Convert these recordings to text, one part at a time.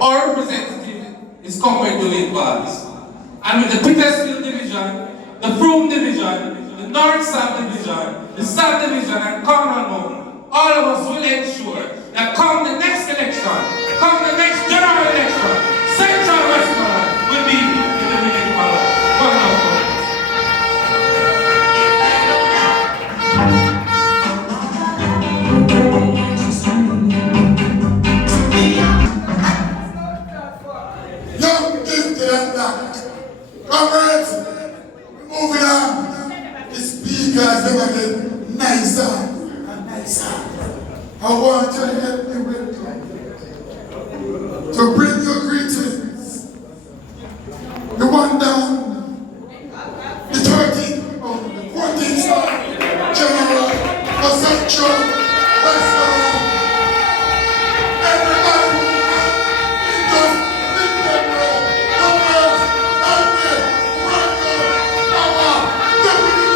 Our representative is Comrade Dwayne Valls. And with the Petersfiled division, the Frome division, the North-South division, the South division, and Commonwealth, all of us will ensure that come the next election, come the next general election, Central Westmoreland will be in the winning color. Comrades, moving on. The speaker is never get nicer and nicer. I want you to help me with to bring your greetings. The one down, the 13th, or the 14th General of Central Westmoreland. Everybody, just leave them there. Comrades, out there, welcome our deputy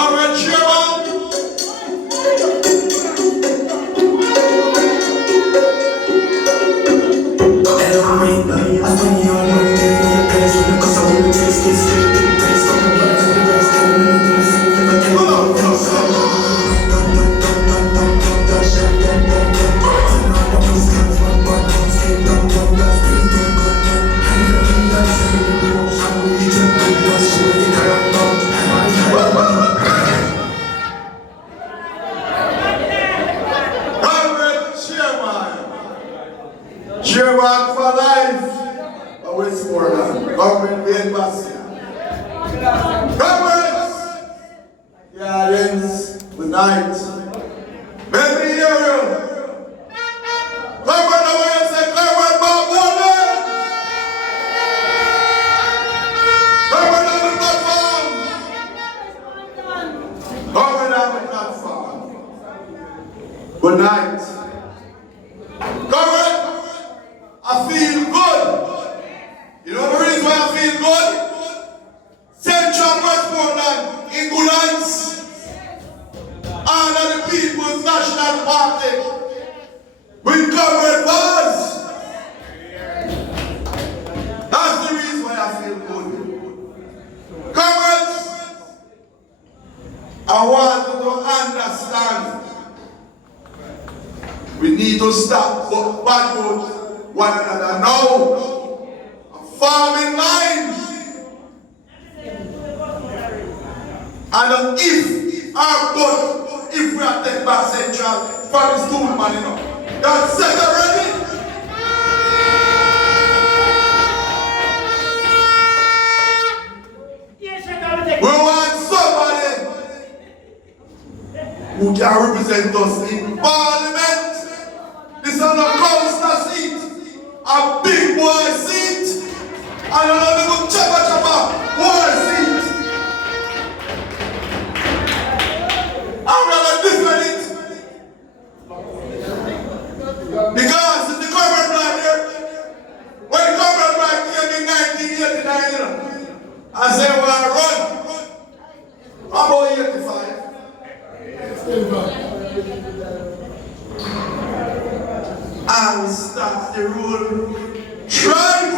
Comrade Chairman. Chairman for life of Westmoreland, Government Petersfiled. Comrades, the audience, good night. Let me hear you. Comrade, I want to say, Comrade Bob Warner. Comrade on the platform. Comrade on the platform. Good night. Comrade, I feel good. You know the reason why I feel good? Central Westmoreland in good hands. All of the People's National Party with Comrade Valls. That's the reason why I feel good. Comrades, I want you to understand we need to stop bad roads one another now. A farming line. And if we are taken back Central from the school man, you know, that's set already. We want somebody who can represent us in Parliament. This is not a council seat, a big boy seat, and another good chapa boy seat. I'm gonna defend it. Because in the Comrade Black here, when the Comrade Black came in 1989, you know, I said, well, I run. I'm about 85. And we start the rule. Tribe!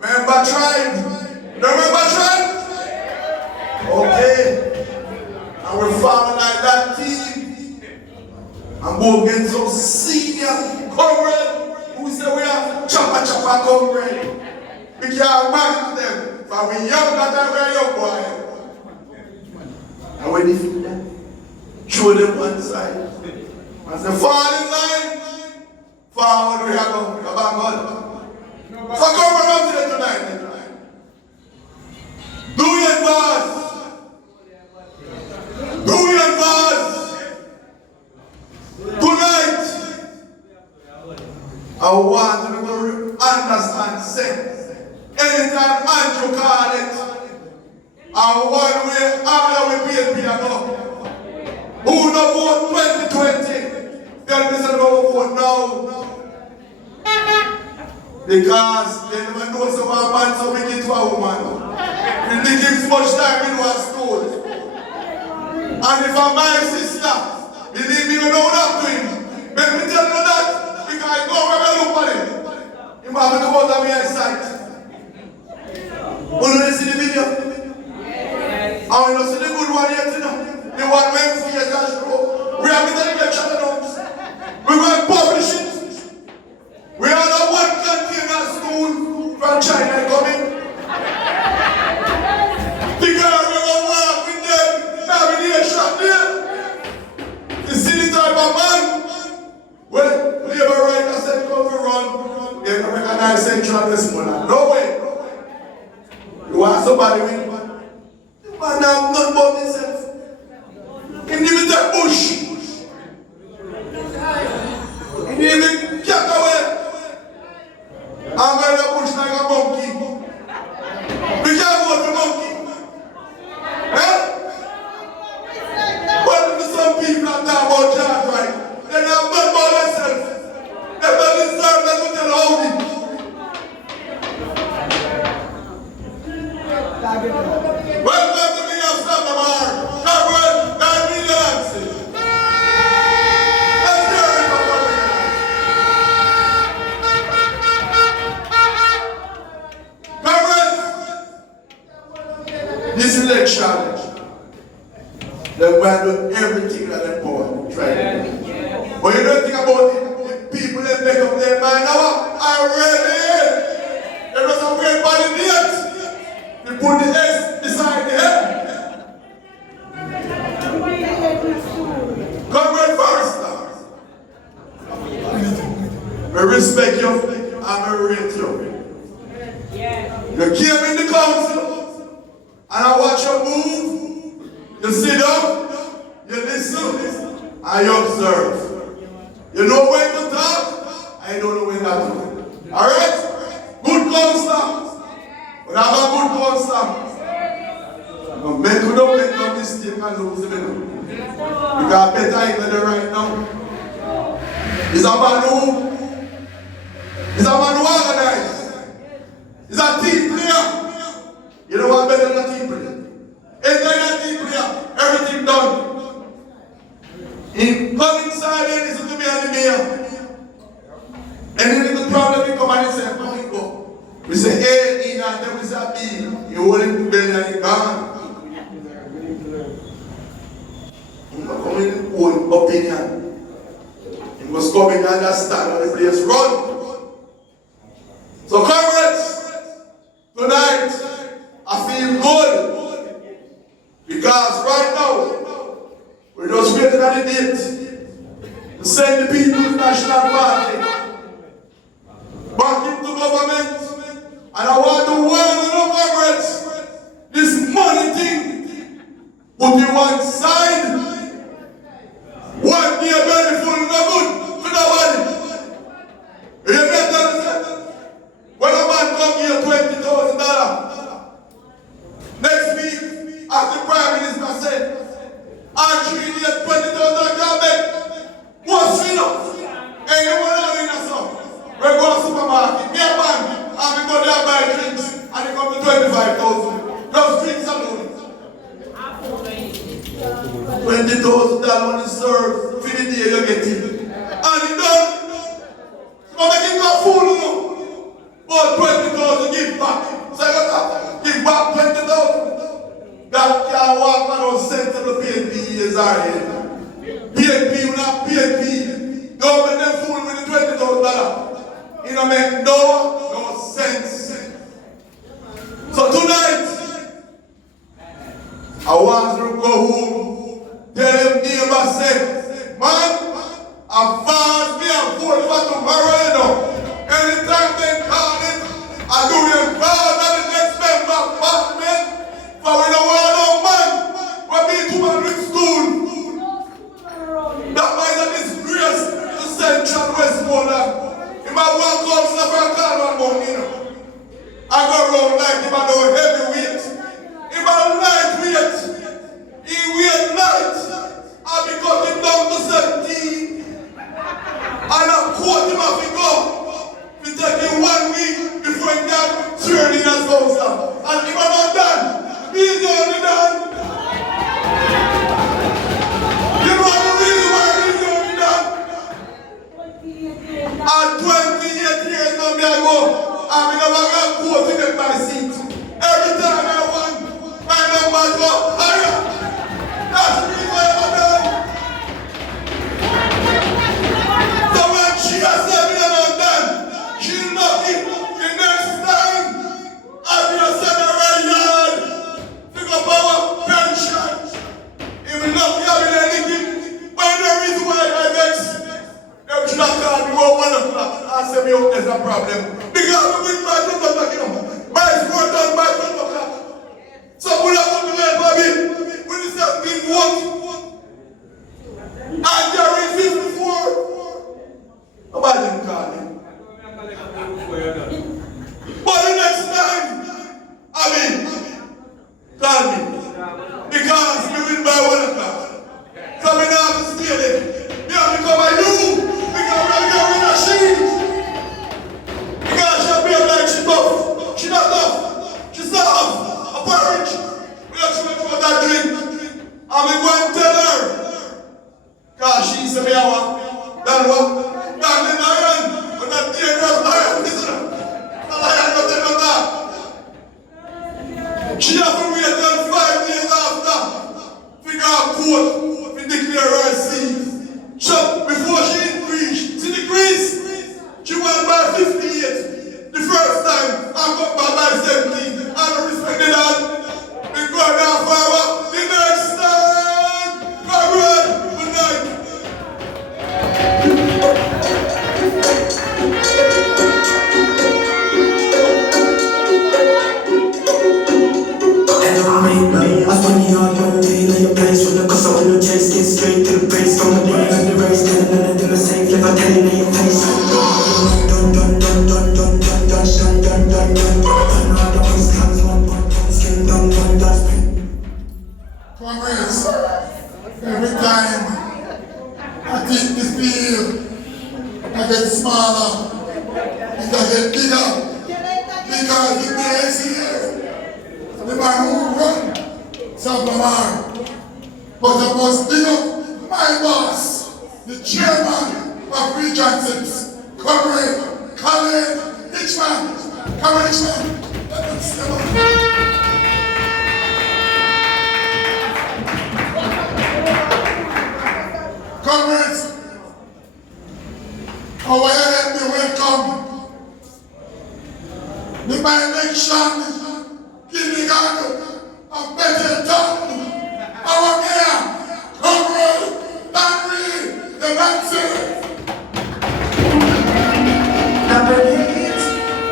Remember tribe? Remember tribe? Okay. And we found like that team. And go get some senior comrade who say we have chopper comrade. We can't manage them. But we young that we're young boy. And when they feel that, throw them one side. As they fall in line, forward we are going. Come back on. So come on to the tonight. Do your advance. Do your advance. Tonight, I want you to understand, say, anytime Andrew call it, and one way all we pay go. Who no vote 2020? Tell me something about vote now. Because they never know some man so wicked to a woman. They give much time in one school. And if I'm my sister, You have to come out of my sight. When you see the video? And you don't see the good one yet, you know? The one when we see a show. We have been telling the channel. We will publish it. We are the one container school from China coming. The girl we will walk with them. Navigation there. You see the type of man? Well, labor rights said come to run. They don't recognize Central this morning. No way. You want somebody with man? The man have none but himself. He didn't even take bush. He didn't even get away. I'm going to push like a monkey. Be careful with the monkey. Eh? But some people are talking about charge right. They have not about themselves. They don't deserve that to tell how it. Welcome to me of Sanamar. Covered by millions. Let's hear it for Covered. This election, they will do everything that they want. Try to do. But you don't think about it. The people that make up their mind now are ready. There was a weird body date. They put the S beside the head. Comrade FORRESTER. I respect you and I rate you. You came in the council and I watch you move. You sit down, you listen, and you observe. You know when to talk, and you don't know when not to. Alright? Good counsel. When I have a good counsel, men who don't make no mistake and lose the middle. Because better in the right now. He's a man who organized. He's a team player. You know what better than a team player? Inside a team player, everything done. He come inside and listen to me and the mayor. And then the problem he come and he say, come and go. We say A, E, and then we say B. You hold him to belly and he gone. He was coming in own opinion. He was coming to understand how the place run. So comrades, tonight I feel good. Because right now, we're just waiting on the date to send the People's National Party back into government. And I want to warn you, comrades, this money thing, put you one side. One day belly full, no good for nobody. You better understand? When a man come here $20,000, next week, as the Prime Minister said, actually get $20,000 can make what's enough. Anyone out in the sun, we go to the supermarket, me a man, and we go there buy drinks, and it come to $25,000. Just drinks alone. $20,000 when you serve, for the day you get it. And it done. So make it go full, you know. But 20,000 give back. So you got to give back 20,000. That can walk around center to PNP is our head. PNP will not PNP. Government them fool with the $20,000. It don't make no sense. So tonight, I want to go home, tell them neighbor say, man, I'm fast, me and vote for tomorrow, you know. Anytime they call it, I do them call and the next member of parliament. But we don't want no man. We're being too much in school. That might be a disgrace to Central Westmoreland. If I walk out, stuff I call one more, you know. I go around like him and do heavyweight. If I lightweight, he weight light. I'll be cutting down. a problem. Because we win by 2 o'clock, you know. My score done by 12 o'clock. So we have to wait for me. When you say big vote, and there is this before. Nobody didn't call him. But the next time, call me. Because we win by 1 o'clock. So we now have to stay there. We have to come by you. Because we are in a sheet. Because she'll be like she tough. She not tough. She's soft. A porridge. We don't try to throw that drink. And we go and tell her. Because she said, me I want. Then what? Then the lion. But that dangerous lion. Listen. The lion doesn't know that. She has to wait until 5 days after. Figure out court. We declare her seat. So before she increased. See the crease? She won by 58. The first time, I got by 17. I don't respect that. We go down forward. The next time. Alright, good night. I funny hard one day, lay your place with the custom on your chest, get straight to the base, from the day and the race, till another thing the same, flip a telly, lay your place. Dun dun dun dun dun dun dun dun dun dun dun. Another one's comes one skin dun dun dun. Comrades, every time I think the field, I get smaller, it I get bigger, because the day is here. The man who run, Sablamar. But I must big up my boss, the chairman of Region 6, Comrade Colin Hitchman. Comrade Hitchman, let them step up. Comrades, our enemy welcome. The by-election, Kinnigan, of Petersfiled, our mayor, Comrade Henry the Nancy. Number 8,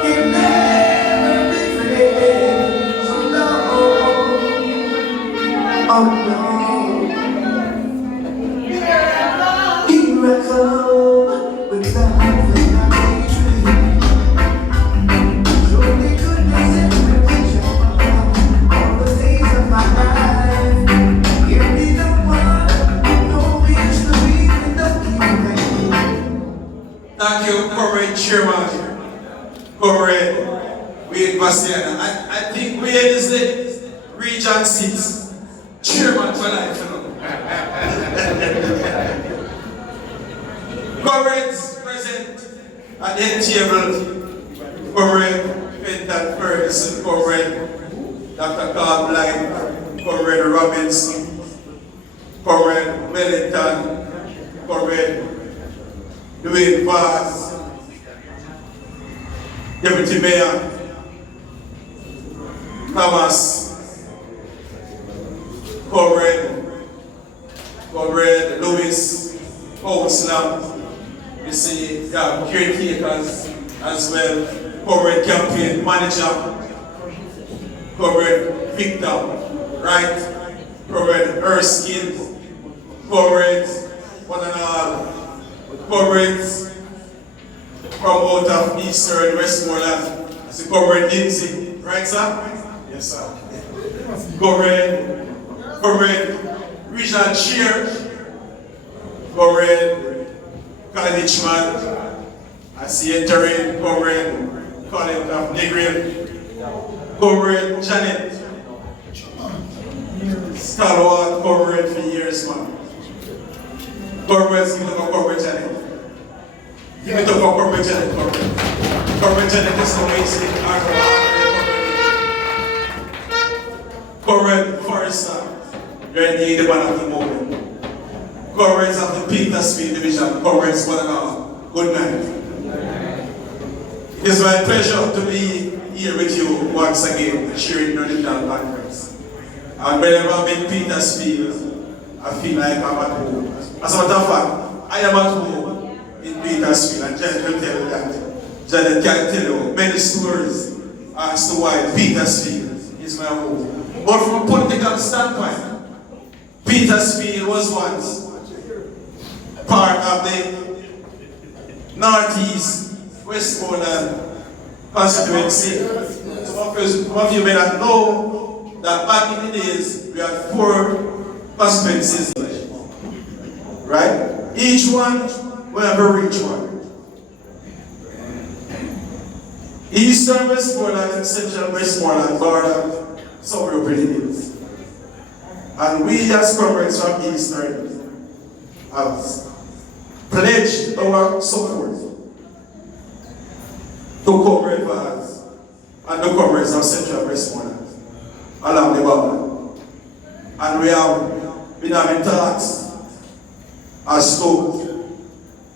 it never be fails, oh no, oh no. Miracle with the heart of surely goodness and provision all the days of my life. Give me the one, no wish to be in the kingdom. Thank you, Comrade Chairman. Comrade Wade Bastiana. I think Wade is the Region 6 Chairman for life, you know. Comrades present at the head table, Comrade Petersfiled, Comrade Dr. Carl Blight, Comrade Robinson, Comrade Wellington, Comrade Dwayne Vaz, Deputy Mayor Thomas, Comrade Louis Outslam. You see, caretakers as well, Comrade Campaign Manager, Comrade Victor, right? Comrade Erskine, Comrades, one and all, Comrades from out of Eastern Westmoreland. I see Comrade Lindsay, right sir? Yes sir. Comrade Regional Chair, Comrade Colin Hitchman. I see entering Comrade Colin of Negril, Comrade Janet, stalwart Comrade for years, man. Comrades, give it up for Comrade Janet. Give it up for Comrade Janet, Comrade. Comrade Janet is amazing. Comrade FORRESTER, you're indeed the man of the moment. Comrades of the Petersfiled Division, Comrades, one and all, good night. It is my pleasure to be here with you once again and sharing your little conference. And whenever I'm in Petersfiled, I feel like I'm at home. As a matter of fact, I am at home in Petersfiled, and Janet will tell you that. Janet can tell you many stories as to why Petersfield is my home. But from a political standpoint, Petersfield was once part of the Northeast Westmoreland constituency. Some of you may not know that back in the days we had 4 constituencies, right? Each one will have a rich one. Eastern Westmoreland and Central Westmoreland border suburb hills. And we as comrades from Eastern have pledged our support to comrade Vaz and the comrades of Central Westmoreland along the border. And we have been having talks as to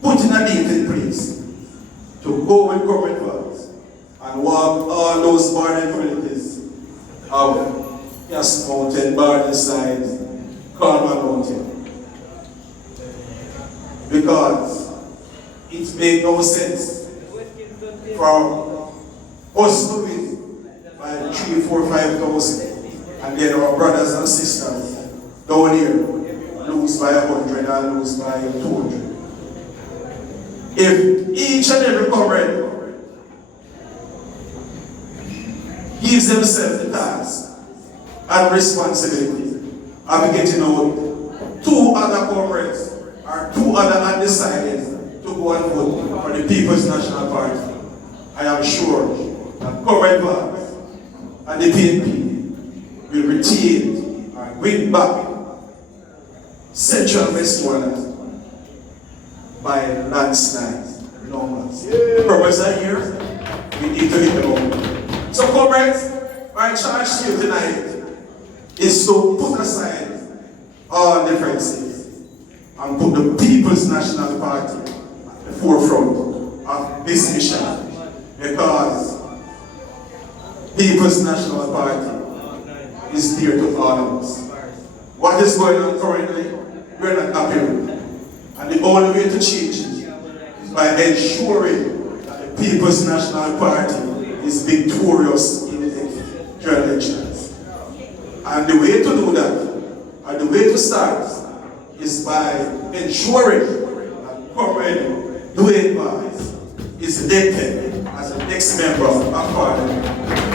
putting a deal in place to go with comrade Vaz and walk all those border communities of Cass Mountain, Barneside, Cornwall Mountain. Because it made no sense for us to win by 3, 4, 5,000 and then our brothers and sisters down here lose by 100 and lose by 200. If each and every comrade gives themselves the task and responsibility of getting out 2 other comrades or 2 other undecided to go and vote for the People's National Party, I am sure that comrade Vaz and the PNP will retain and win back Central Westmoreland by landslide. Numbers. Comrades are here, we need to hit them out. So comrades, my charge to you tonight is to put aside all differences and put the People's National Party at the forefront of this mission, because People's National Party is dear to all of us. What is going on currently, we're not happy with. And the only way to change it is by ensuring that the People's National Party is victorious in the general elections. And the way to do that, and the way to start, is by ensuring that Comrade Dwayne Vaz is elected as the next member of Parliament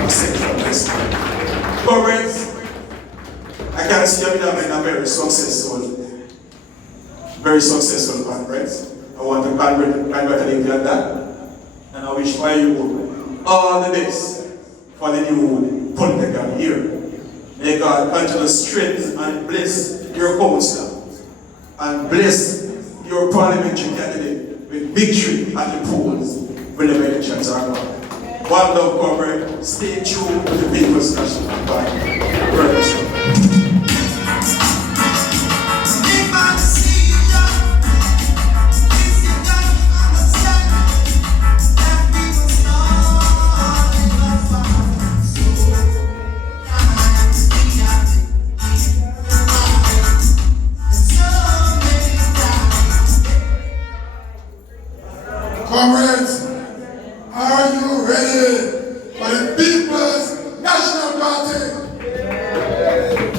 of Central Westmoreland. Comrades, I can see you have been a very successful conference. I want to congratulate you on that. And I wish for you all the best for the new political year. May God continue to strengthen and bless your council and bless your parliamentary candidate with victory at the polls when the elections are gone. One love, comrade. Stay tuned with the People's National Party. Comrades, are you ready for the People's National Party?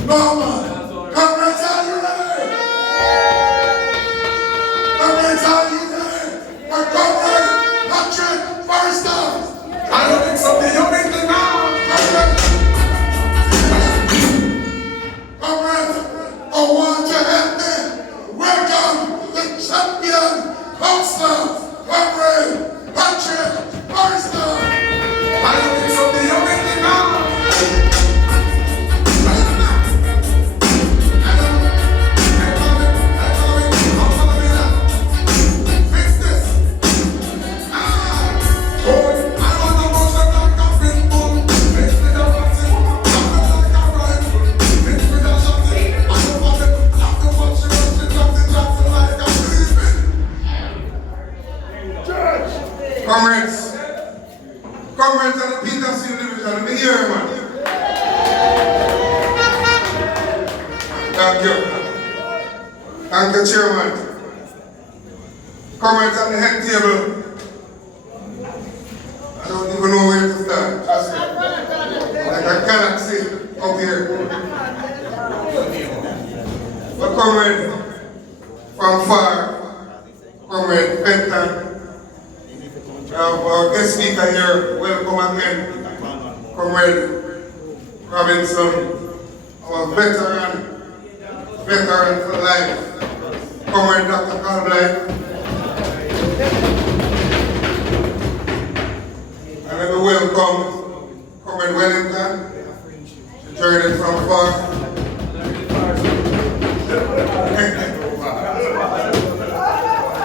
Norman, comrades, are you ready? Comrades, are you ready for Comrade Patrick FORRESTER? I don't think so. You make the now. Comrades, I want to help me welcome the champion councillor, Comrade Petersfiled. I don't think so. You make the now. Comrades of the Petersfiled division, let me hear you, man. Thank you. Thank you, Chairman. Comrades at the head table, don't even know where to start. Trust me. Like a galaxy up here. But comrade from far, comrade Penton, our guest speaker here, welcome again, comrade Robinson, our veteran for life, comrade Dr. Calblight. And let me welcome comrade Wellington, the journey from far.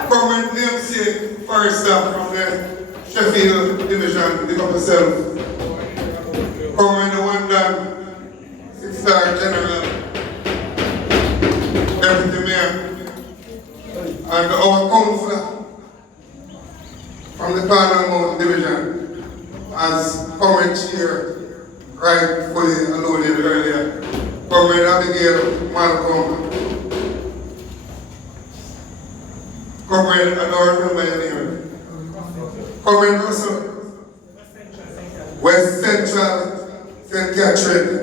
Comrade DMC FORRESTER from the Sheffield Division, pick up yourself. Comrade the one done, 6-star General, Deputy Mayor, and our councillor from the Petersfiled Division, as Comrade Chair rightfully alluded earlier, Comrade Abigail Malcolm, Comrade Adorable Pioneer, Comrade Russell, West Central St. Catherine,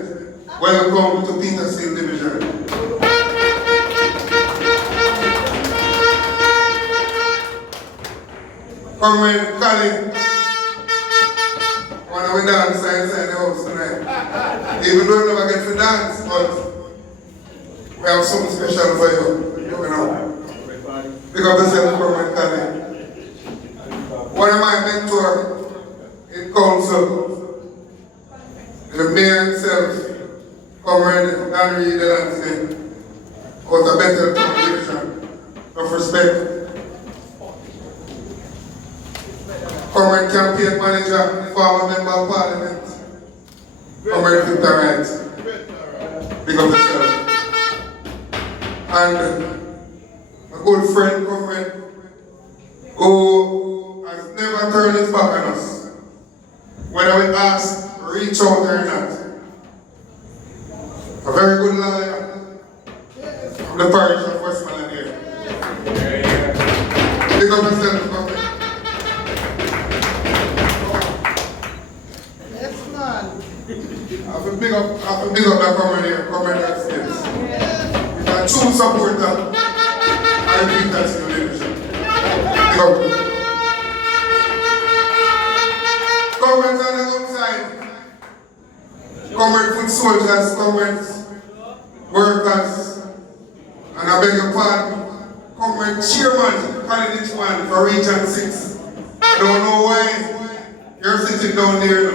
welcome to Petersfiled Division. Comrade Colin, one of we dance inside the house tonight. Even though we never get to dance, but we have something special for you, you know. Pick up yourself, Comrade Colin. One of my mentors in council, the mayor himself, Comrade Henry Delancey, was a better congregation of respect. Comrade Campaign Manager, former Member of Parliament, Comrade Victor Wright, big up yourself. And a good friend, Comrade, who has never turned his back on us, whether we ask, reach out or not. A very good lawyer from the parish of Westmoreland here. Big up yourself, Comrade. Yes, man. I have to big up that comrade here, Comrade Estates. He's a true supporter of the Petersfiled Division. Big up. Comrades on the outside, comrade foot soldiers, comrades, workers, and I beg your pardon, comrade chairman, candidate one for Region 6. I don't know why you're sitting down there,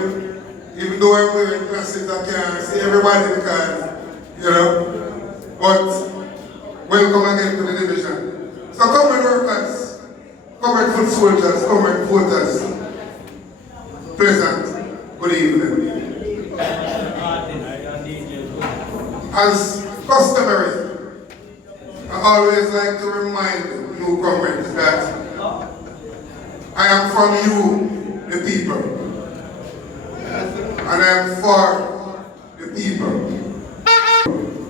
even though I'm wearing glasses, I can't see everybody because, you know, but welcome again to the division. So comrade workers, comrade foot soldiers, comrade voters, pleasant good evening. As customary, I always like to remind new comrades that I am from you, the people. And I am for the people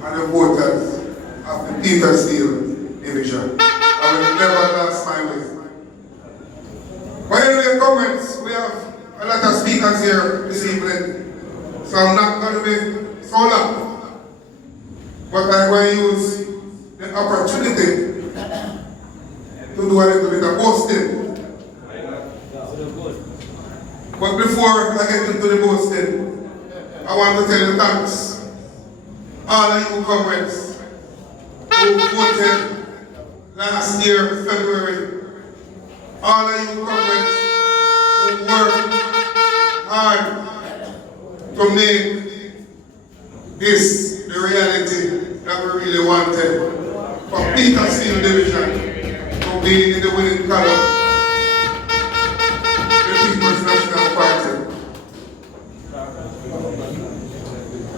and the voters of the Petersfiled Division. I will never lose my way. But anyway, comments, we have a lot of speakers here this evening, so I'm not going to be so long. But I'm going to use the opportunity to do a little bit of boasting. But before I get into the boasting, I want to tell you thanks. All of you comrades who voted last year, February. All of you comrades who worked hard to make this the reality that we really wanted. For Petersfiled Division to be in the winning column. National Party.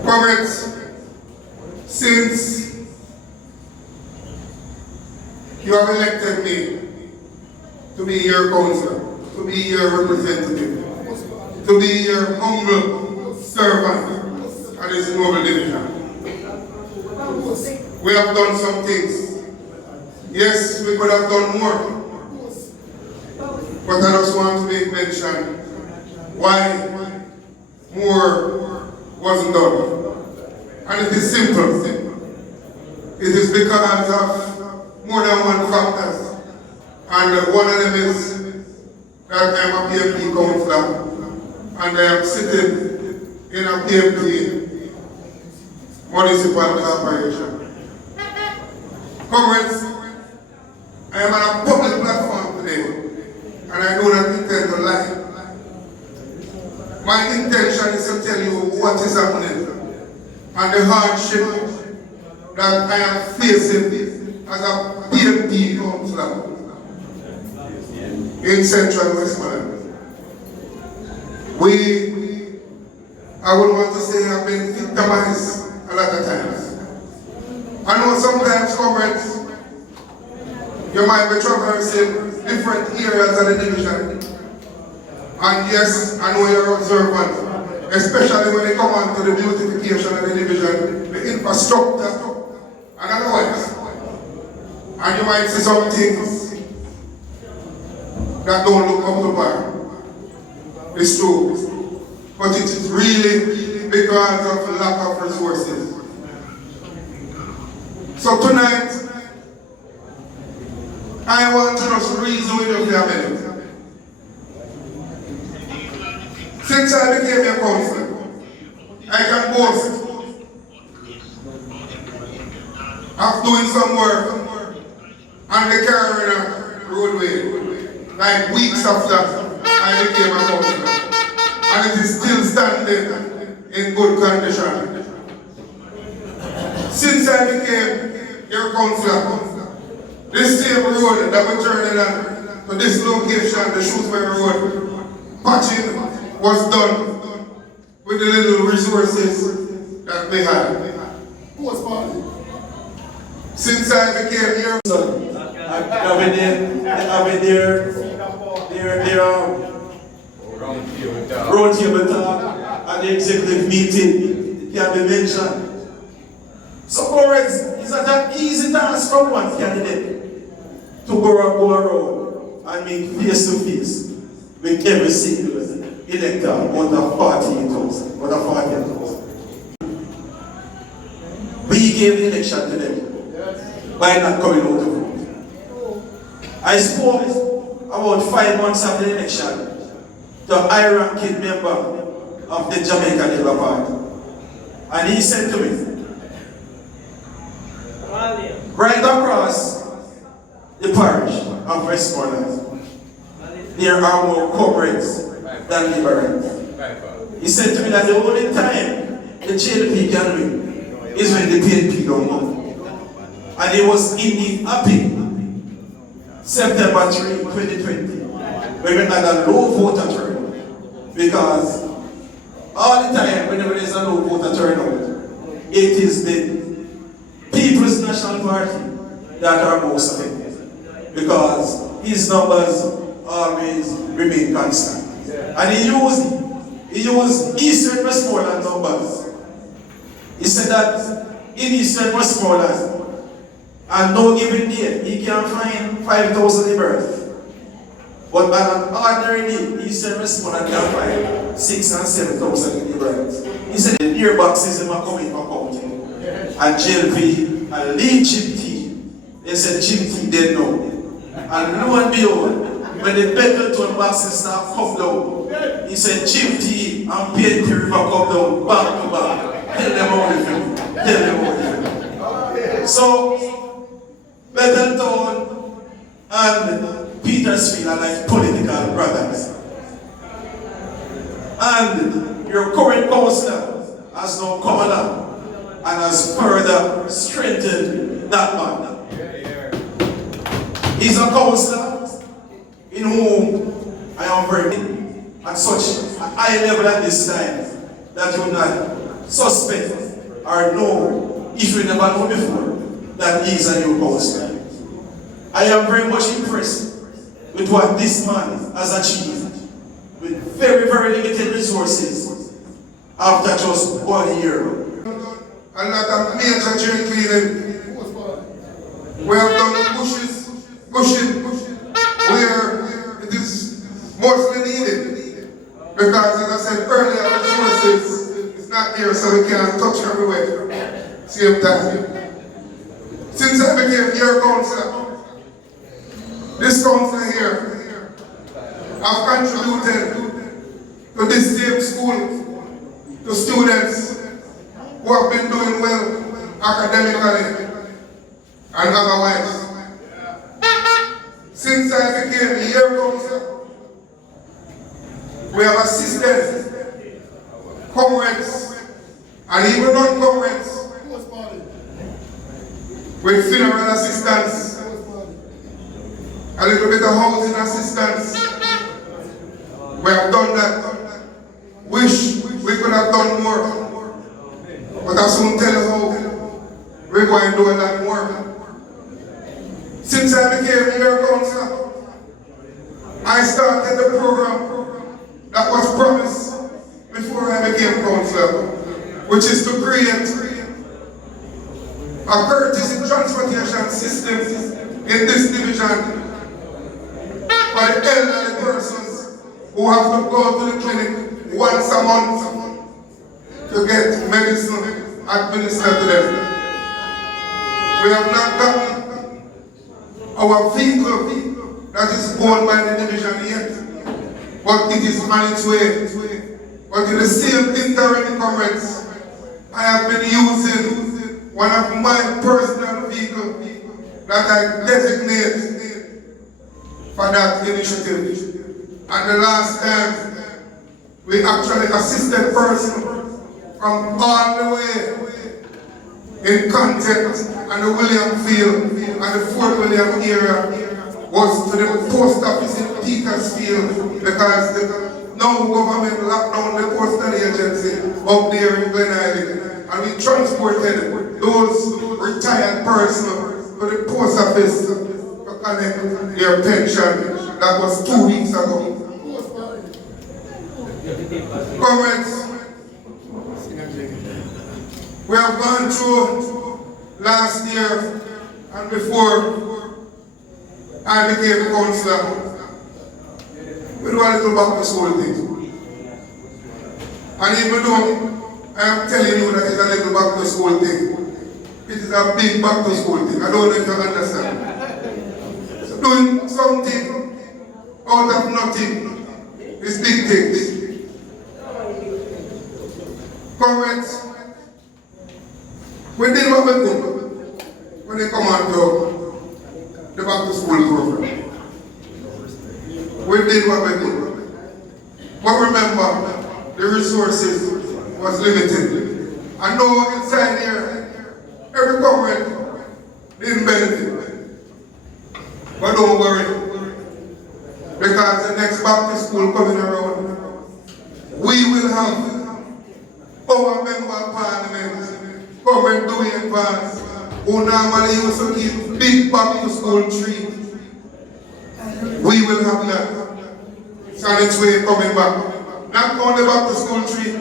Comrades, since you have elected me to be your councillor, to be your representative, to be your humble servant at this noble division, we have done some things. Yes, we could have done more. But I just want to make mention why more wasn't done. And it is simple. It is because of more than one factors. And one of them is that I'm a PMP councillor and I am sitting in a PMP municipal corporation. Comrades, I am on a public platform today and I do not intend to lie. My intention is to tell you what is happening and the hardship that I am facing as a PMP councillor in Central Westmoreland. I would want to say, have been victimized a lot of times. I know sometimes, comrades, you might be traversing different areas of the division. And yes, I know you're observant, especially when you come on to the beautification of the division, the infrastructure, and otherwise. And you might see some things that don't look up to par. It's true. But it is really because of lack of resources. So tonight, I want to just reason with you for a minute. Since I became a councillor, I can boast of doing some work on the Carolina roadway. Like weeks after I became a councillor. And it is still standing in good condition. Since I became your councillor, this same road that we turned on to this location, the Shrewsbury Road, patching was done with the little resources that we had. Who was party? Since I became your son. Road table talk at the executive meeting, it can be mentioned. So, comrades, it's not an easy task for one candidate to go around and meet face to face with every single elector under 48,000. We gave the election to them by not coming out to vote. I spoke about 5 months after the election the high-ranking member of the Jamaica Labour Party. And he said to me, right across the parish of Westmoreland, there are more comrades than liberals. He said to me that the only time the JLP can win is when the PNP don't move. And he was indeed happy September 3, 2020, when we had a low voter turnout. Because all the time, whenever there's a low voter turnout, it is the People's National Party that are most affected. Because his numbers always remain constant. And he used Eastern Westmoreland numbers. He said that in Eastern Westmoreland, and no given day, he can find 5,000 liberals. But on an ordinary day, Eastern Westmoreland can find 6,000 and 7,000 liberals. He said the gearboxes are coming for counting. And JLP and lead Jim T. They said Jim T didn't know. And lo and behold, when the Beckleton boxes start come down, he said Jim T and PNP River come down back to back. Tell them all the film. Tell them all the film. So, Beckleton and Petersfiled are like political brothers. And your current councillor has now come along and has further strengthened that man. He's a councillor in whom I am very at such a high level at this time that you not suspect or know, if you never know before, that he is a new councillor. I am very much impressed with what this man has achieved with very, very limited resources after just 1 year. A lot of major drain cleaning. We have done bushing, where it is mostly needed because so we can touch everywhere. Same time. Since I became your counselor, this counselor here, I've contributed to this same school, to students who have been doing well academically and otherwise. Since I became your counselor, we have assisted comrades and even non-comrades with funeral assistance, a little bit of housing assistance. We have done that. Wish we could have done more. But I soon tell you how we're going to do a lot more. Since I became your counselor, I started the program that was promised before I became counselor, which is to create a courtesy transportation system in this division for the elderly persons who have to go to the clinic once a month to get medicine administered to them. We have not gotten our vehicle that is owned by the division yet, but it is on its way. But in the same interim comrades, I have been using one of my personal vehicles that I designate for that initiative. And the last time, we actually assisted a person from all the way in Content and the William Field and the Fort William area was to the post office in Petersfiled because the now government locked down the postal agency up there in Glen Island. And we transported those retired persons to the post office to collect their pension. That was 2 weeks ago. Comrades, we have gone through last year and before I became counselor. We do a little back to school thing. And even though I am telling you that it's a little back to school thing, it is a big back to school thing. I don't know if you understand. So doing something out of nothing is big things. Comrades, we did what we did when they come on to the back to school program. We did what we did. But remember, the resources was limited. I know inside here, every comrade didn't benefit. But don't worry, because the next back to school coming around, we will have our member of parliament, Comrade Dwayne Vance, who normally used to give big back to school treat. We will have that. It's on its way coming back. Not only back to school treat,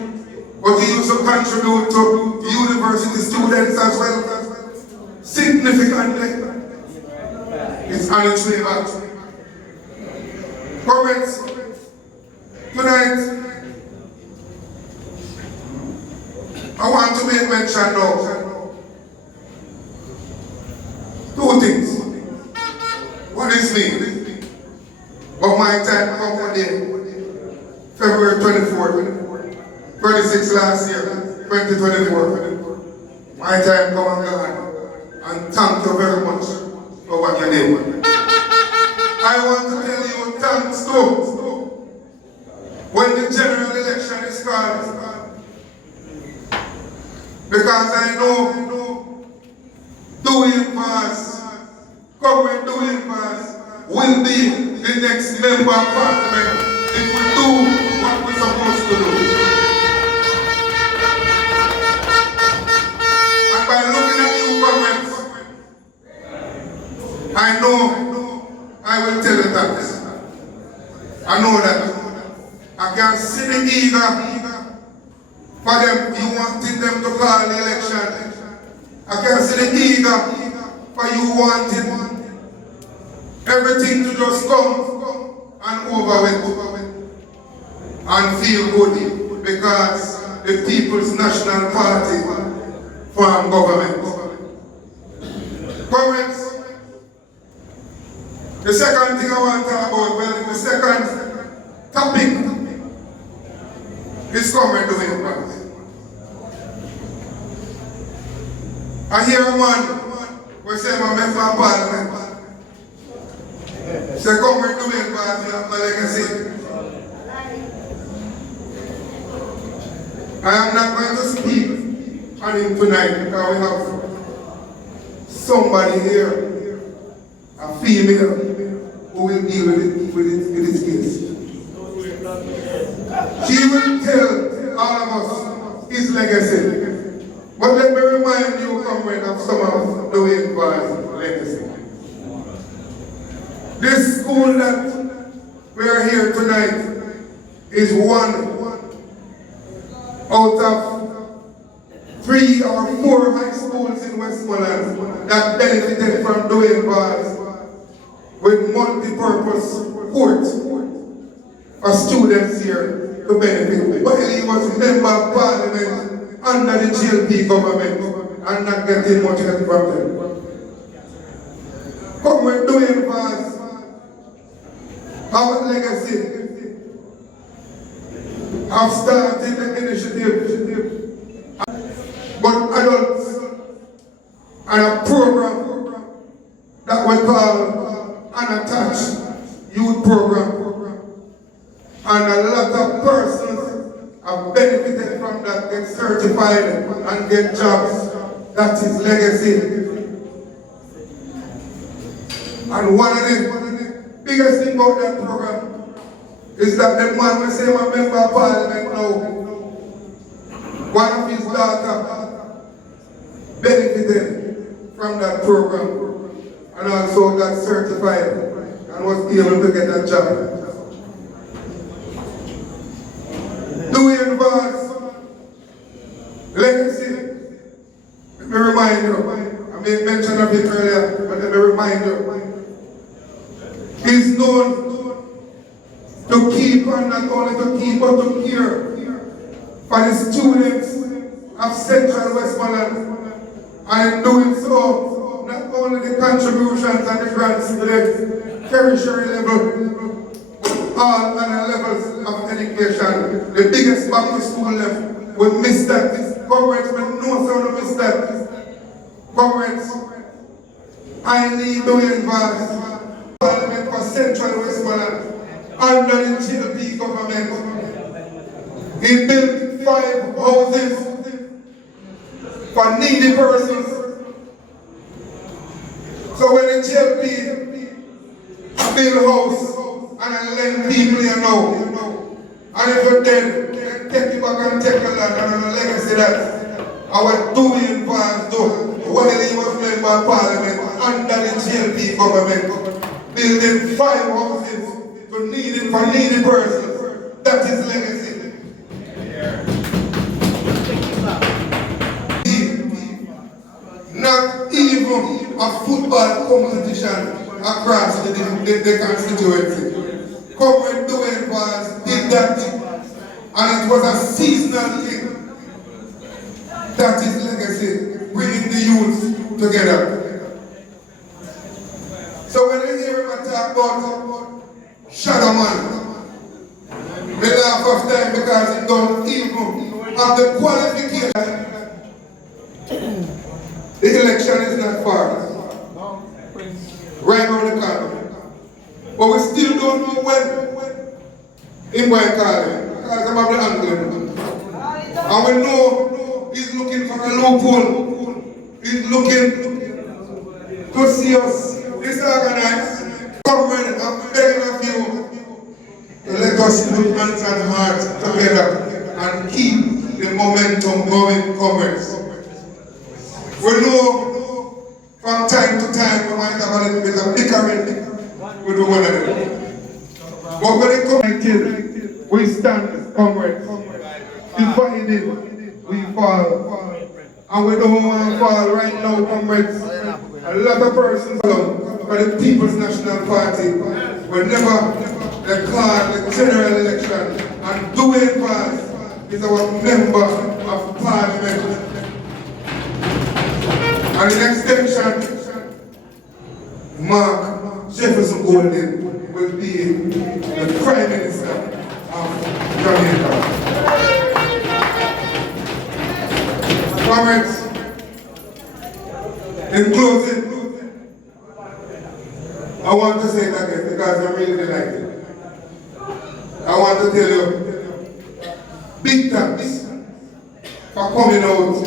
but he used to contribute to university students as well. Significantly. It's on its way back. Comrades, tonight, I want to make mention of 2 things. One is me. But my time come one day, February 24th, 26 last year, 2024. My time come and gone. And thank you very much for what you did. I want to tell you thanks to when the general election is called. Because I know Dwayne Vance, Comrade Dwayne Vance, will be the next member of parliament if we do what we're supposed to do. And by looking at you, comrades, I know I will tell you that. I know that. I can see the eager for them, you wanting them to call the election. I can see the eager for you wanting everything to just come and over with and feel good, because the People's National Party form government. Comrades, the second thing I want to talk about, well, the second topic is comrade doing part. I hear a man who say I'm a member of parliament. Say comrade doing part, you have no legacy. I am not going to speak on him tonight because we have somebody here, a female, who will deal with this case. She will tell all of us his legacy. But let me remind you, comrade, of some of the way legacy. This school that we are here tonight is one out of 3 or 4 high schools in Westmoreland that benefited from doing bars with multi-purpose courts for students here to benefit. While he was member of parliament under the GLP government and not getting much help from them. Come with doing bars, our legacy. I've started the initiative, but adults, and a program that we call Unattached Youth Program. And a lot of persons have benefited from that, get certified and get jobs. That is legacy. And one of the biggest things about that program is that the man will say I'm a member of parliament now. One of his daughters benefited from that program and also got certified and was able to get a job. Doing bars, legacy. Let me remind you, I made mention of it earlier, but let me remind you. He's known to keep, and not only to keep, but to care for the students of Central Westmoreland. And in doing so, not only the contributions and the grants to the tertiary level, but all other levels of education. The biggest back to school level, we miss that. Comrades, we know so we miss that. Comrades, I need to invest Parliament for Central Westmoreland under the GLP government. He built 5 houses for needy persons. So when the GLP build house and lend people, you know, and if you're dead, then take it back and take the land and a legacy that our doing past do while he was member of parliament under the GLP government, building 5 houses for needy persons. That is legacy. Not even a football competition across the constituency. Comrade Dwayne was did that, and it was a seasonal thing. That is legacy, bringing the youth together. So when you hear him talk about Shadow Man, we laugh off time because he don't even have the qualification. The election is not far. Right around the corner. But we still don't know when he might call him. Because I'm of the Anglican. And we know he's looking for a loophole. He's looking to see us disorganized. Comrade, I'm begging of you to let us put hands and hearts together and keep the momentum going, comrades. We know from time to time we might have a little bit of bickering with one another. But when it comes to we stand, comrades. Divided, we fall. And we don't want to fall right now, comrades. A lot of persons for the People's National Party whenever they call the general election and do it fast, is our member of parliament. And in extension, Mark Jefferson Golden will be the Prime Minister of Jamaica. Comments? In closing, I want to say it again because I'm really delighted. I want to tell you, big thanks for coming out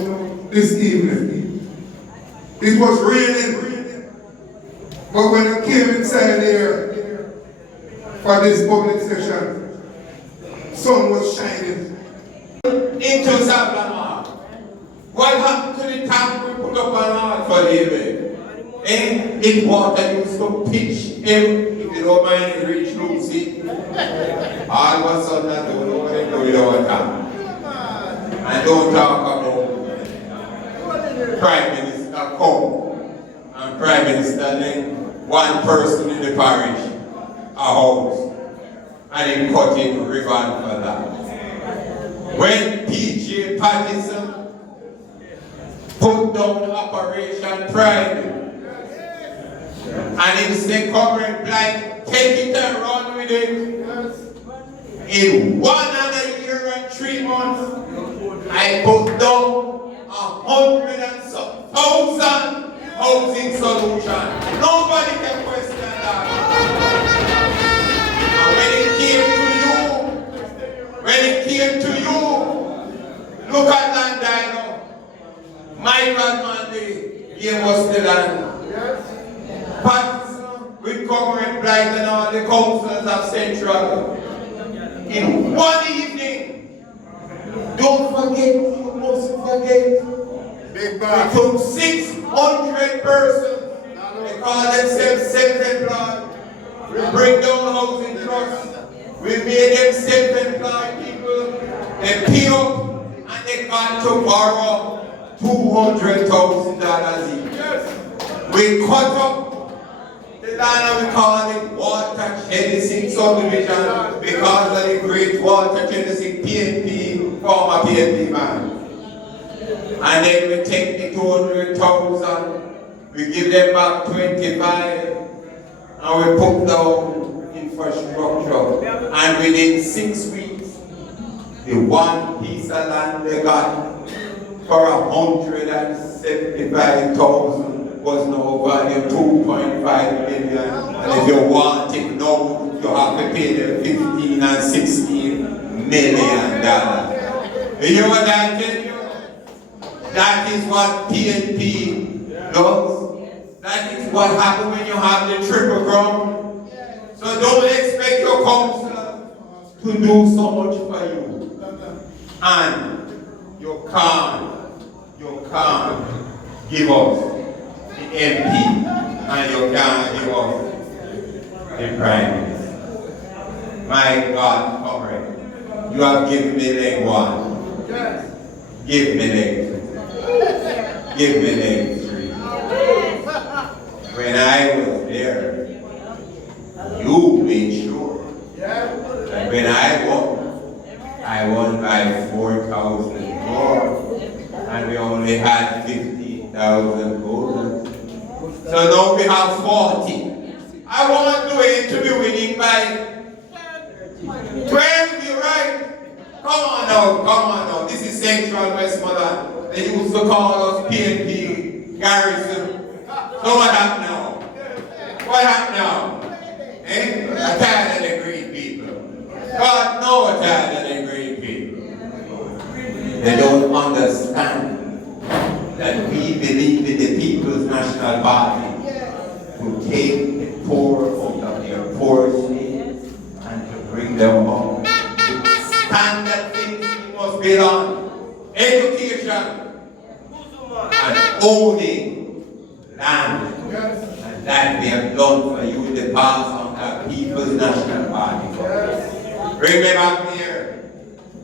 this evening. It was raining, but when I came inside here for this public session, sun was shining. Into Zablama. What happened to the tank we put up on art for living? It water used to pitch him, if you don't mind, it reach Lucy. All of a sudden, I don't know what they do with our tank. And don't talk about Prime Minister come and Prime Minister then one person in the parish, a house, and he cut in ribbon for that. When PJ Patterson put down Operation Pride, and he said, Comrade Blind, take it and run with it. In 1 year and 3 months, I put down 100,000 housing solutions. Nobody can question that. And when it came to you, look at land dialogue. My God, Monday gave us the land. Patterson with Comrade Blight and all the councillors of Central. In one evening, don't forget, you must forget, we took 600 persons, they call themselves self-employed. We bring down housing trusts, we made them self-employed people, they pay up and they got to borrow $200,000 each. We cut up the land and we call it Water Genesing Subdivision because of the great Water Genesing PNP, former PNP man. And then we take the 200,000, we give them back 25, and we put down infrastructure. And within 6 weeks, the one piece of land they got for 175,000 was now valued 2.5 million. And if you want it now, you have to pay them $15 and $16 million. You know what I tell you? That is what PNP does. That is what happens when you have the triple crown. So don't expect your councillor to do so much for you. And you can't give us the MP and you can't give us the Prime Minister. My God, comrade, you have given me leg one. Give me leg two. Give me leg three. When I was there, you made sure that when I won by 4,000 more, and we only had 15,000 voters. So now we have 40. I want to to be winning by 12, you're right. Come on now. This is Central Westmoreland. They used to call us PNP Garrison. So what happened now? What happened now? I'm tired of the great people. God knows I'm tired of the great people. They don't understand that we believe in the People's National Party to take the poor out of their poor state and to bring them home. Standard things we must build on. Education and owning land. And that we have done for you in the past on the People's National Party. Bring me back here.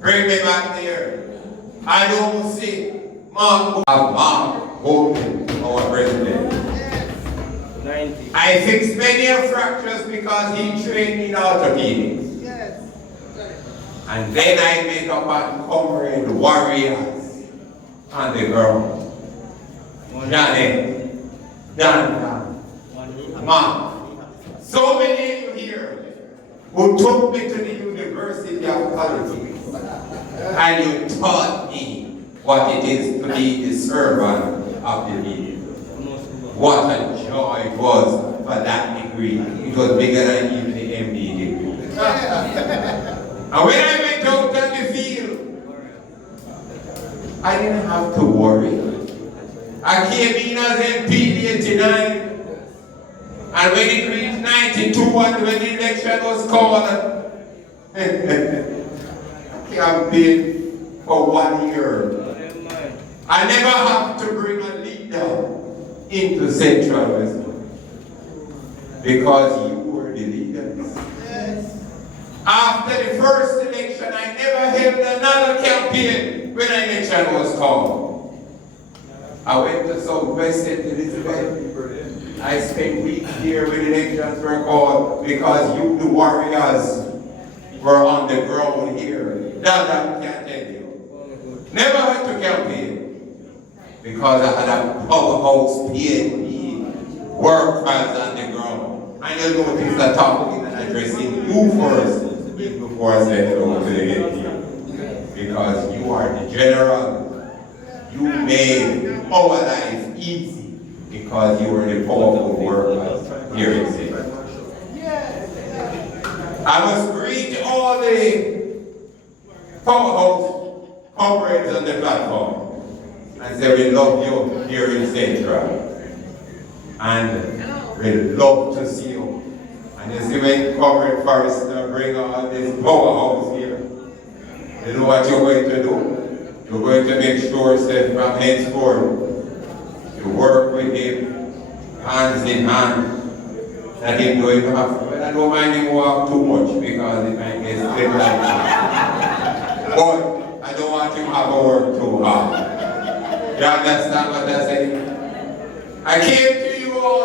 Bring me back here. I don't see Mark voting our president. I fixed many fractures because he trained in orthopedics. And then I make up and comrade warriors on the ground. Johnny, John, Mom, so many of you here who took me to the University of Politics and you taught me what it is to be the servant of the people. What a joy it was for that degree. It was bigger than even the MD degree. And when I went out on the field, I didn't have to worry. I came in as MP in 89, and when it reached 92 and when the election was called, I campaigned for 1 year. I never have to bring a leader into Central West because you were the leaders. After the first election, I never held another campaign when an election was called. I went to Southwest St. Elizabeth. I spent weeks here when elections were called because you, the warriors, were on the ground here. That I can't tell you. Never had to campaign because I had a powerhouse PNP workers on the ground. I don't notice that talking and addressing you first before I said hello to the NP. Because you are the general. You made our life easy because you were the powerful workers here in City. I must greet all the powerhouse comrades on the platform and say we love you here in Central. And we love to see you. And you see when Comrade Forrester bring all this powerhouse here, you know what you're going to do? You're going to make sure that from henceforth you work with him hands in hand. That him don't even have to, but I don't mind him walk too much because it might get split like that. But I don't want him to have to work too hard. You understand what I say? I came to you all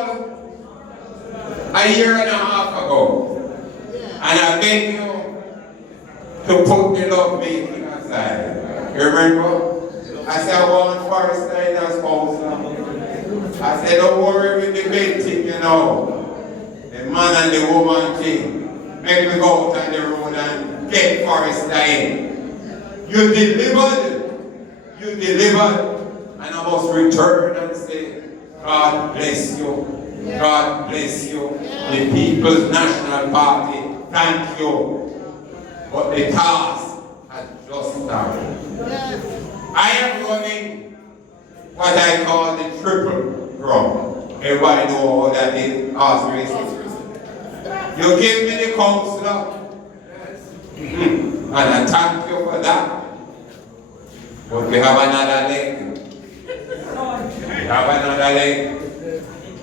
a year and a half ago, and I begged you to put the love making aside. You remember? I said I want Forrester in as spouse now. I said don't worry with the big thing, you know. The man and the woman thing. Make me go out on the road and get Forrester in. You delivered. You delivered. And I must return and say, God bless you. God bless you. The People's National Party, thank you. But the task has just started. I am running what I call the triple crown. Everybody know what that is? Horse racing. You give me the counselor. And I thank you for that. But we have another leg. We have another leg.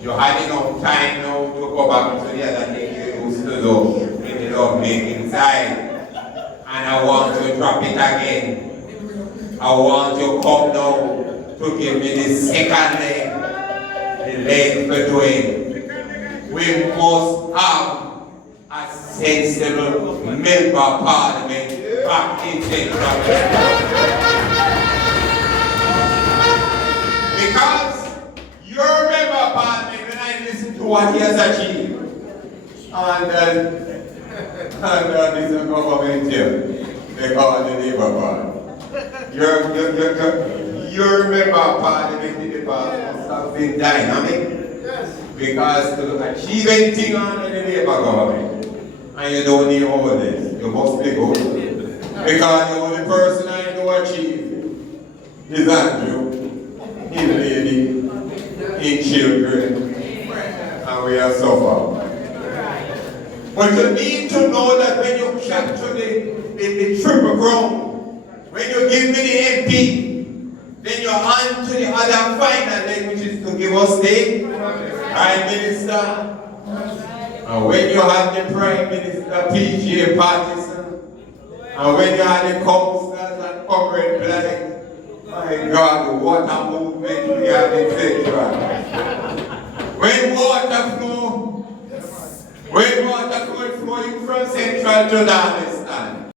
You had enough time now to go back to the other thing you used to do in the love making side. And I want to drop it again. I want you to come now to give me the second leg, the leg for doing. We must have a sensible member of parliament back in Central. Because your member of parliament, when I listen to what he has achieved, and this is a government here, they call it the Labour Party. Your member of parliament in the past must have been dynamic. Because to achieve anything under the Labour government, and you don't need all this, you must be good. Because the only person I know achieve is Andrew, in lady, in children, and we are so far. But you need to know that when you capture the triple crown, when you give me the MP, then you're on to the other final leg, which is to give us the Prime Minister. And when you have the Prime Minister, PJ Patterson, and when you have the councillors and Comrade Blight, my God, what a movement we have in Central. When water flow is flowing from Central to Dallas,